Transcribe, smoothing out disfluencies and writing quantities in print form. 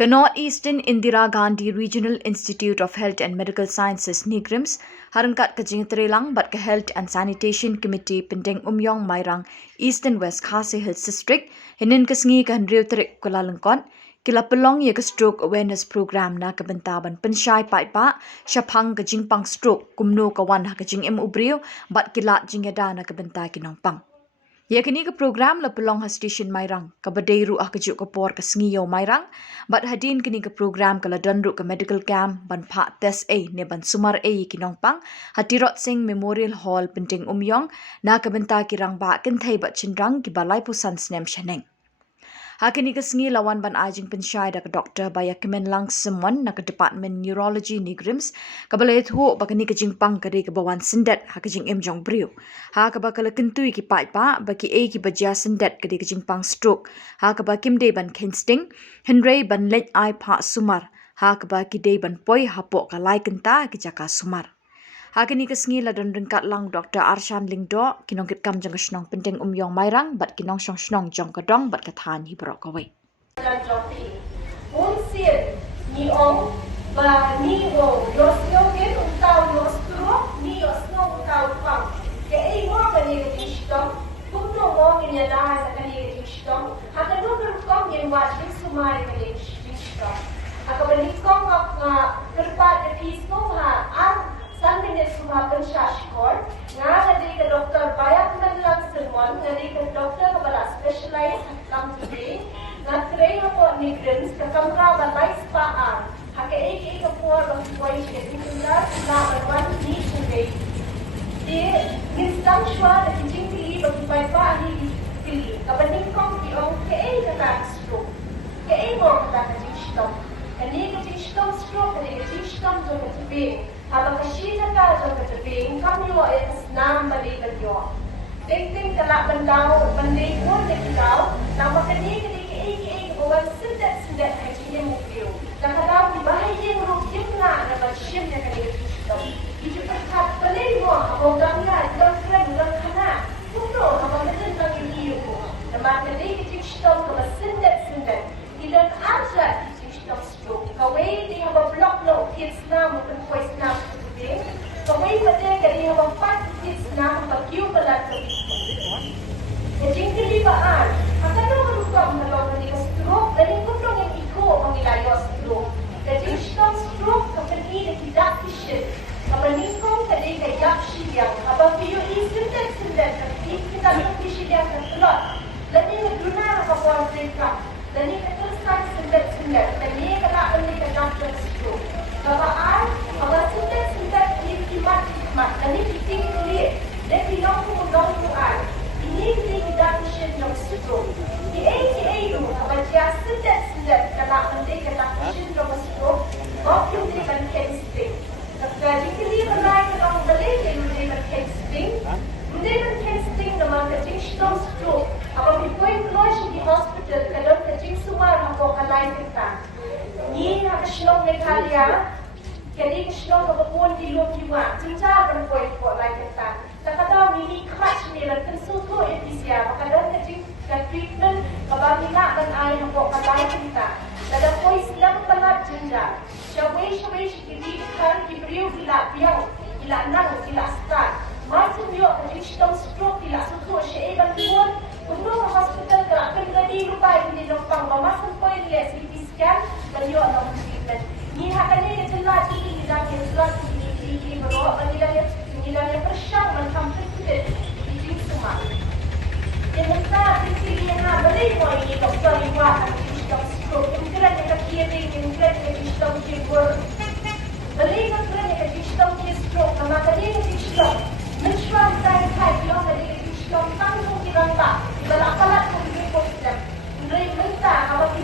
Northeastern Indira Gandhi Regional Institute of Health and Medical Sciences Neigrihms Harangkat ke Jing but ke Health and Sanitation Committee Pyndengumiong Mairang East and West Khasi Hills District hinin ke sngi ke briew tarik Kyllalyngkot Pynlong ye ke stroke awareness program na ke bynta ban pynshai paitbah shaphang ke Jingpang stroke kumno ke wan ke jingim briew but iada na ke bynta ki nongpang. Yakini ke program la Pynlong Station Mairang ke badai ruah ke juk ke por ke sngi Mairang but hadien kini ke program ke la danru ke medical camp ban pak test ne ban sumar ki nongpang Tirot Sing Memorial Hall Pyndengumiong na ke bynta ki rang ba kenthai bat chinrang ki balai pusan snem shaneng. Hakini ke sngi lawan ban ajing pynshai da ke doktor baya Pynlong semwan na ke department neurology Neigrihms ke balai thu bakani ke Jingpang ke ke bawan sendet ha ke jingim briew ha ke bakal kentui ki paitbah baki ki bajia sendet ke Jingpang stroke ha ke bakim de ban kensting henrei ban lej ai pa sumar ha ke baki de ban poi hapok ka lai kenta ki jaka sumar. Hakini ke sngi la don ryngkat lang Dr. Arshan Lingdo kinong kit kam jang snong Pyndengumiong Mairang bat kinong snong jong kadong bat kathan hi brok away. Unsil ni ong ba ni wo los yogen utaw los tro ni os no utaw pang ke ai mo ba ni istom kumno mo ni la sa kani istom hakano kong yen wa Jingsumar kani istom akabalik kong kerpat de pismo ha ang Sanitation pynshai nga di ke doktor bayak Pynlong semon nga di ke doktor bala specialized kam today nga trei po Neigrihms ke kamra balai spaan hake ke por bang poi ke Indira na ban ni today di minstang shwa de jingim bang paitbah ni pili kabaning kong ki ong ke ka stroke ke mo ka jingstong kani ke jingstong stroke kani ke jingstong jo ke tibing habang kasita ka sa katibing, kami mo ay kasnam balikan yo. Ting-ting kalak bandaw, banday ko na ikaw, na makani ka buwan sindet ay jingim briew. Nakadaw, ibahay yung rugyong nga na mag-shim na kanil gusto. Ito pagkat balay mo, habang gamla, ilang kran, ilang kana. Kumno, habang natin lang yung iyo ko. Na makani ka jingstong, na sindet. Ilang atla, stroke. Kaway di habang block lo kids na mo kung voice na mo today. Kaway pati kaya habang pat kids na mo pag-kiw pala sa dito. Kajing kilibaan, ang tanong ang lukam na lo na nila stroke, dahil kung lang yung iko ang ilayo stroke. Kajing stroke, kapani na kidak kishin. Kapanin kong kadi kayak siyang, habang piyo isindet, kapit kita ng kisiyang na tulot. Lani na duna na kapawang ka. Lani ka sendet, lani ka lakon ni ka stroke. Kabaan, mga sendet, hikmat, lani kiting kulit, dan pinong kumudong-kuan. Ini kita kishin ng stroke. Ki-ay mo, kabadya sendet, kalakon ni ka kishin ng stroke, o yung di man kensting. Nagkalikili ka na ang balik, yung di man kensting. Hindi man kensting naman ka Jingsumar stroke. Kapag iko'y flush di hospital, kalon ka Jingsumar ako kalay kita. Ni na ka Shillong naghalya, kadi ka Shillong kapapuan di lukiwa, tinta ka po ito kalay kita. Nakadaw, nini crutch nila, konsulto episya, makadon ka treatment, kapag hinaan ay ako kalay kita. Nadapoy silang palat jinda. Shaway, kidi kan briew kila biyaw, kila nang, kila start. Macam yo Jingsumar stroke tidak susu siya ibang tuon. Kumno ka hospital ka akan gadi lupa hindi nongpang mamasan po yung CT scan dan yo ang treatment. Ni hakani ka sila tiki nila yung slot tiki bro nila yung persyang man completed di Jingsumar. Kenapa tiki na balay mo ini doktor iwa ang Jingsumar stroke. Yung kira niya kakiyating, yung kira niya Jingsumar jibor. Balay ka kira niya Jingsumar stroke. Kamakali ka Jingsumar. Mensual tayo Shillong na di Shillong tangkong kiranta. Ibalakalat kung hindi po sila. Hindi mynta, kapag